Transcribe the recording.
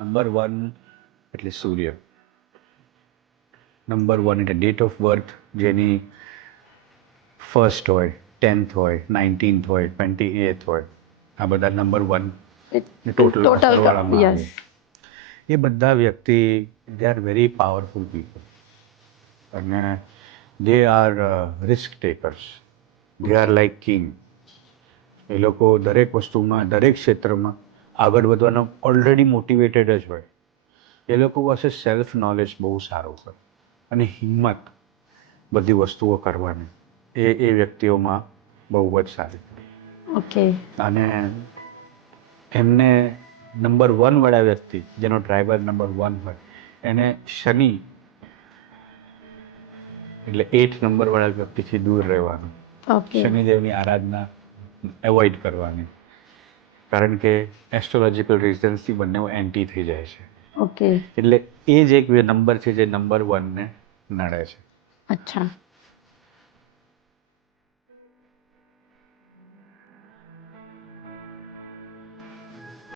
Number 1 એટલે સૂર્ય. Number 1 એટલે date of birth જેની ફર્સ્ટ હોય, 10th હોય, 19th હોય, 28th હોય, આ બધા નંબર 1 ટોટલ કરવાના આવે. એ બધા વ્યક્તિ they are very powerful people અને they are risk takers. They are like king. એ લોકો દરેક વસ્તુમાં, દરેક ક્ષેત્રમાં આગળ વધવાનો ઓલરેડી મોટિવેટેડ જ હોય. એ લોકો પાસે સેલ્ફ નોલેજ બહુ સારું હોય અને હિંમત બધી વસ્તુઓ કરવાની એ વ્યક્તિઓમાં બહુ જ સારી. ઓકે. અને એમને નંબર 1 વાળા વ્યક્તિ જેનો ટ્રાઇબલ નંબર 1 હોય એને શનિ એટલે 8 નંબર વાળા વ્યક્તિથી દૂર રહેવાનું. ઓકે. શનિદેવની આરાધના એવોઇડ કરવાની, કારણ કે એસ્ટ્રોલોજીકલ રીઝન્સથી બંને એન્ટી થઈ જાય છે. ઓકે. એટલે એ જ એક નંબર છે જે નંબર 1 ને નડે છે. અચ્છા.